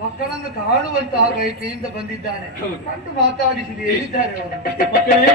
ಮಕ್ಕಳನ್ನು ಕಾಣುವಂತಹ ಬಯಕೆಯಿಂದ ಬಂದಿದ್ದಾನೆ. ಕಂಡು ಮಾತಾಡಿಸಿದೆ ಹೇಳಿದ್ದಾರೆ ಅವರು. ಮಕ್ಕಳೇ,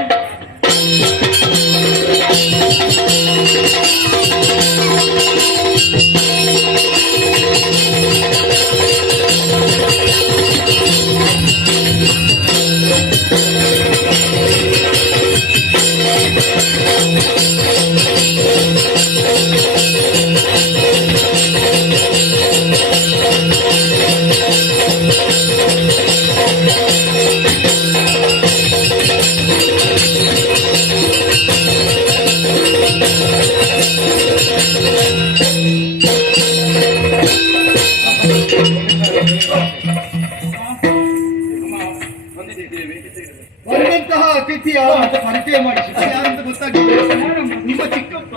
ಬಂದಂತಹ ಅತಿಥಿ ಯಾರಂತ ಪರಿಚಯ ಮಾಡಿಸಿ ಯಾರಂತ ಗೊತ್ತಾಗಿದೆ. ನಿಮ್ಮ ಚಿಕ್ಕಪ್ಪ.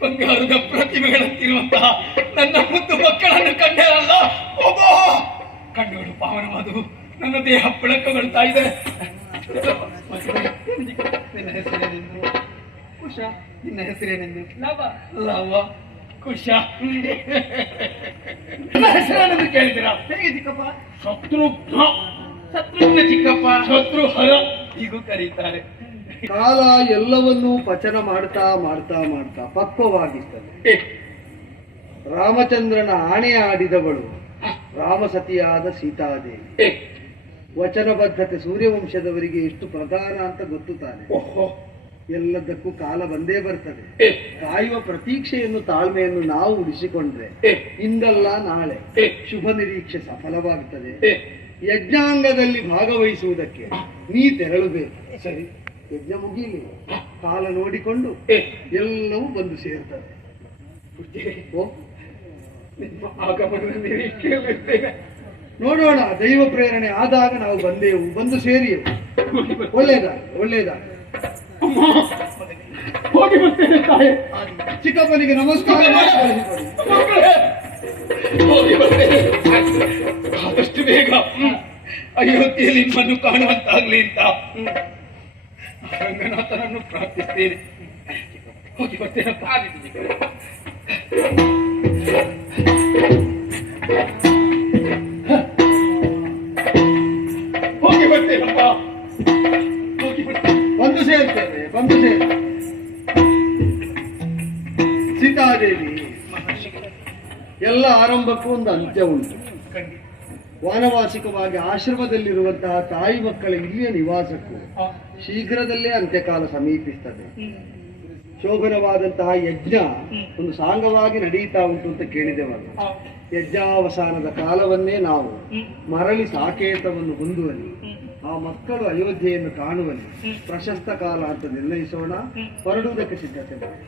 ಬಂಗಾರದ ಪ್ರತಿಭೆಗಳಂತಿರುವಂತಹ ನನ್ನ ಮುದ್ದು ಮಕ್ಕಳನ್ನು ಕಂಡರಲ್ಲ. ಕಣ್ಣುಗಳು ಪಾವನವಾದವು, ನನ್ನ ದೇಹ ಪುಳಕಗೊಳ್ತಾ ಇದೆ. ನಿನ್ನ ಹೆಸರೇನೆಂದು? ಕುಶ. ನಿನ್ನ ಹೆಸರೇನೆಂದು? ಲವ. ಲವ, ಕುಶ. ನನ್ನ ಹೆಸರೇನೆಂದು ಕೇಳಿದಿರಾ? ಹೇಗೆ ಚಿಕ್ಕಪ್ಪ? ಶತ್ರುಘ್ನ. ಶತ್ರುಘ್ನ ಚಿಕ್ಕಪ್ಪ. ಶತ್ರುಹರ ಹೀಗೂ ಕರೀತಾರೆ. ಕಾಲ ಎಲ್ಲವನ್ನೂ ಪಚನ ಮಾಡ್ತಾ ಮಾಡ್ತಾ ಮಾಡ್ತಾ ಪಕ್ವವಾಗಿರ್ತದೆ. ರಾಮಚಂದ್ರನ ಆಣೆ ಆಡಿದವಳು ರಾಮಸತಿಯಾದ ಸೀತಾದೇವಿ. ವಚನಬದ್ಧತೆ ಸೂರ್ಯವಂಶದವರಿಗೆ ಎಷ್ಟು ಪ್ರಧಾನ ಅಂತ ಗೊತ್ತು ತಾನೆ. ಎಲ್ಲದಕ್ಕೂ ಕಾಲ ಬಂದೇ ಬರ್ತದೆ. ಕಾಯುವ ಪ್ರತೀಕ್ಷೆಯನ್ನು ತಾಳ್ಮೆಯನ್ನು ನಾವು ಉಳಿಸಿಕೊಂಡ್ರೆ ಇಂದಲ್ಲ ನಾಳೆ ಶುಭ ನಿರೀಕ್ಷೆ ಸಫಲವಾಗುತ್ತದೆ. ಯಜ್ಞಾಂಗದಲ್ಲಿ ಭಾಗವಹಿಸುವುದಕ್ಕೆ ನೀ ತೆರಳಬೇಕು. ಸರಿ, ಯಜ್ಞ ಮುಗಿಲಿ, ಕಾಲ ನೋಡಿಕೊಂಡು ಎಲ್ಲವೂ ಬಂದು ಸೇರ್ತದೆ. ಆಗಮನದ ನಿರೀಕ್ಷೆಯಲ್ಲಿದ್ದೇನೆ. ನೋಡೋಣ, ದೈವ ಪ್ರೇರಣೆ ಆದಾಗ ನಾವು ಬಂದೆವು, ಬಂದು ಸೇರಿಯೆವು. ಒಳ್ಳೇದಾಗ ಒಳ್ಳೇದಾಗ. ಹೋಗಿ ಬರ್ತೇನೆ ತಾಯಿ. ಚಿಕ್ಕಪ್ಪನಿಗೆ ನಮಸ್ಕಾರ ಮಾಡಿ ಹೋಗಿ ಬರ್ತೇನೆ ಆದಷ್ಟು ಬೇಗ. ಅಯೋಧ್ಯೆಯಲ್ಲಿ ನಿಮ್ಮನ್ನು ಕಾಣುವಂತಾಗ್ಲಿ ಅಂತ ರಂಗನಾಥನನ್ನು ಪ್ರಾರ್ಥಿಸ್ತೇನೆ. ಹೋಗಿ ಬರ್ತೇನಪ್ಪ. ಹೋಗಿ ಬರ್ತೇನಪ್ಪ. ಹೋಗಿ ಬರ್ತೇನೆ. ಬಂದು ಸೇರ್ತೇವೆ, ಬಂದು ಸೇರ್ತೇವೆ. ಸೀತಾದೇವಿ, ಎಲ್ಲ ಆರಂಭಕ್ಕೂ ಒಂದು ಅಂತ್ಯ ಉಂಟು. ವಾನವಾಸಿಕವಾಗಿ ಆಶ್ರಮದಲ್ಲಿರುವಂತಹ ತಾಯಿ ಮಕ್ಕಳ ಇಲ್ಲಿಯ ನಿವಾಸಕ್ಕೂ ಶೀಘ್ರದಲ್ಲೇ ಅಂತ್ಯಕಾಲ ಸಮೀಪಿಸ್ತದೆ. ಶೋಭನವಾದಂತಹ ಯಜ್ಞ ಒಂದು ಸಾಂಗವಾಗಿ ನಡೆಯುತ್ತಾ ಉಂಟು ಅಂತ ಕೇಳಿದೆವಲ್ಲ. ಯಜ್ಞಾವಸಾನದ ಕಾಲವನ್ನೇ ನಾವು ಮರಳಿ ಸಾಕೇತವನ್ನು ಹೊಂದುವಲ್ಲಿ, ಆ ಮಕ್ಕಳು ಅಯೋಧ್ಯೆಯನ್ನು ಕಾಣುವಲ್ಲಿ ಪ್ರಶಸ್ತ ಕಾಲ ಅಂತ ನಿರ್ಣಯಿಸೋಣ. ಹೊರಡುವುದಕ್ಕೆ ಸಿದ್ಧತೆ ಮಾಡಿ.